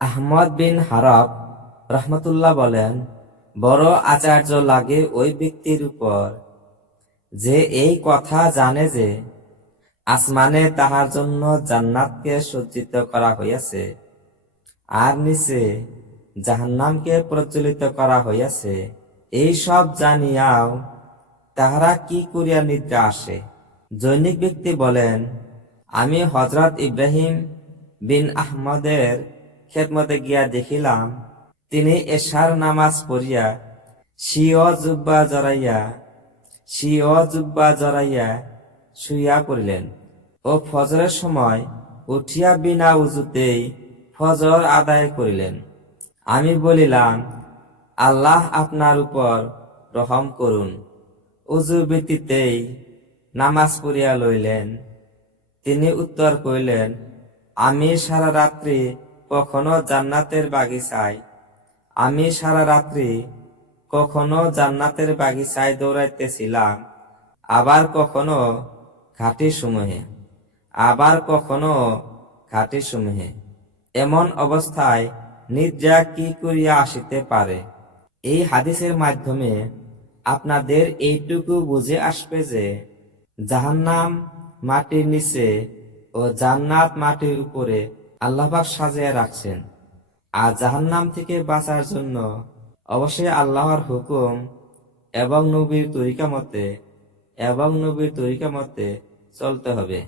আহমদ বিন হারাব রহমতুল্লাহ বলেন, বড় আচার্য লাগে ওই ব্যক্তির উপর যে এই কথা জানে যে আসমানে তাহার জন্য জান্নাতকে সজ্জিত করা হইয়াছে, আর নিচে জাহান্নামকে প্রজ্বলিত করা হইয়াছে। এই সব জানিয়াও তাহারা কি করিয়া নিদ্রা আসে। জৈনিক ব্যক্তি বলেন, আমি হযরত ইব্রাহিম বিন আহমদের খেদমতে গিয়া দেখিলাম, তিনি এশার নামাজ পড়িয়া স্বীয় জড়াইয়া শুইয়া পড়িলেন ও ফজরের সময় উঠিয়া বিনা উজুতেই ফজর আদায় করিলেন। আমি বলিলাম, আল্লাহ আপনার উপর রহম করুন। উজু ব্যতীতেই নামাজ পড়িয়া লইলেন। তিনি উত্তর করিলেন, আমি সারা রাত্রি কখনো জান্নাতের বাগিচায় দৌড়াইতেছিলাম, আবার কখনো ঘাটি সমূহে। এমন অবস্থায় নিদ্রা কি করিয়া আসিতে পারে? এই হাদিসের মাধ্যমে আপনাদের এইটুকু বুঝে আসবে যে জাহান্নাম মাটির নিচে ও জান্নাত মাটির উপরে আল্লাহ পাক সাজিয়ে রাখছেন। আর জাহান্নাম থেকে বাঁচার জন্য অবশ্যই আল্লাহর হুকুম এবং নবীর তরিকা মতে চলতে হবে।